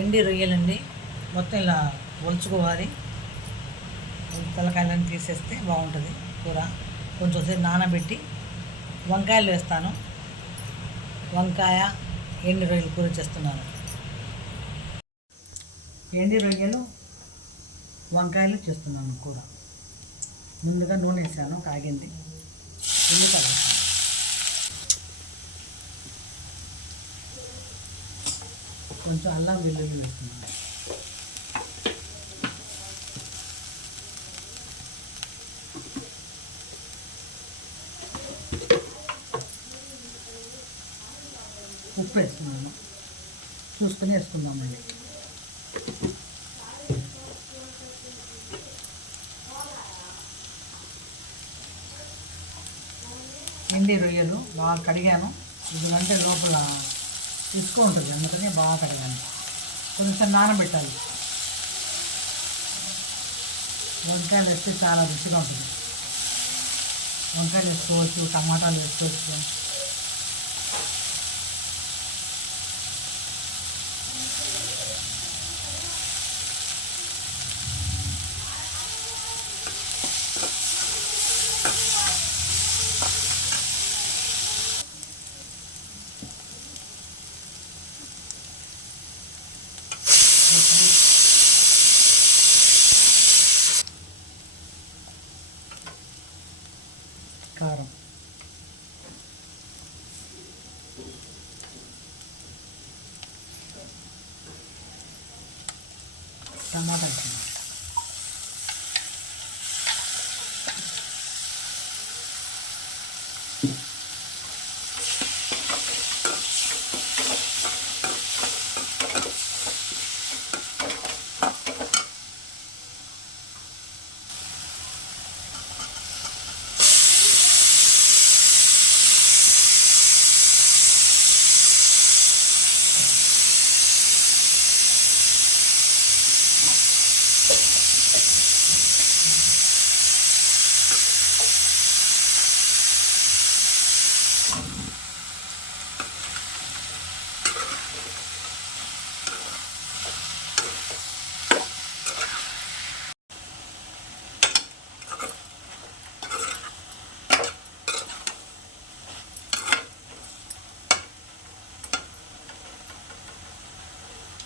ఎండి రొయ్యలండి. మొత్తం ఇలా ఒలుచుకోవాలి. తలకాయలను తీసేస్తే బాగుంటుంది కూర. కొంచెం సేపు నానబెట్టి వంకాయలు వేస్తాను. వంకాయ ఎండి రొయ్యలు కూర చేస్తున్నాను. ఎండి రొయ్యలు వంకాయలు చేస్తున్నాను కూర. ముందుగా నూనె వేసాను, కాగింది. ఉల్లిపాయలు కొంచెం అల్లం వెల్లుల్లి వేస్తున్నాను. ఉప్పు వేస్తున్నాను, చూసుకొని వేసుకుందామండి. ఎండి రొయ్యలు బాగా కడిగాను. ఎందుకంటే లోపల ఇసుక ఉంటుంది, అందుకని బాగా కడిగాను. కొంచెం నానబెట్టాలి. వంకాయలు వేస్తే చాలా రుచిగా ఉంటుంది. వంకాయలు వేసుకోవచ్చు, టమాటాలు వేసుకోవచ్చు. కారం, టమాటా,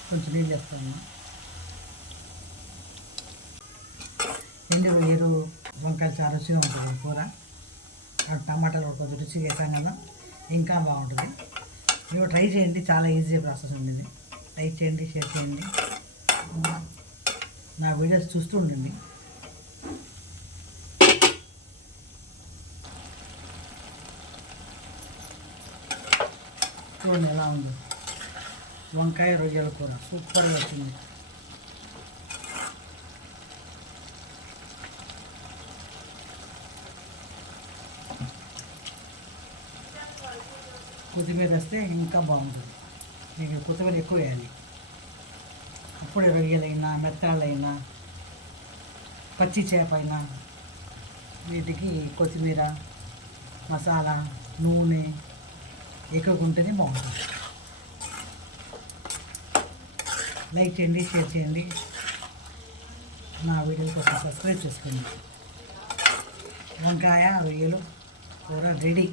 కొంచెం నీళ్ళు వేస్తాను. ఎండు రొయ్యలు వంకాయ చాలా రుచిగా ఉంటుంది కూర. టమాటాలు కొంచెం రుచిగా వేసాం కదా, ఇంకా బాగుంటుంది. మీరు ట్రై చేయండి, చాలా ఈజీ ప్రాసెస్ ఉండేది. లైక్ చేయండి, షేర్ చేయండి, నా వీడియోస్ చూస్తూ ఉండండి. చూడండి ఎలా ఉందో వంకాయ రొయ్యల కూర, సూపర్గా వచ్చింది. కొత్తిమీర వేస్తే ఇంకా బాగుంటుంది. మీకు కొత్తిమీర ఎక్కువ వేయాలి. అప్పుడే రొయ్యలైనా, మెత్తలైనా, పచ్చి చేప అయినా వీటికి కొత్తిమీర, మసాలా, నూనె ఎక్కువగా ఉంటేనే బాగుంటుంది. లైక్ చేయండి, షేర్ చేయండి, నా వీడియో కోసం సబ్స్క్రైబ్ చేసుకోండి. వంకాయ రొయ్యలు కూర రెడీ.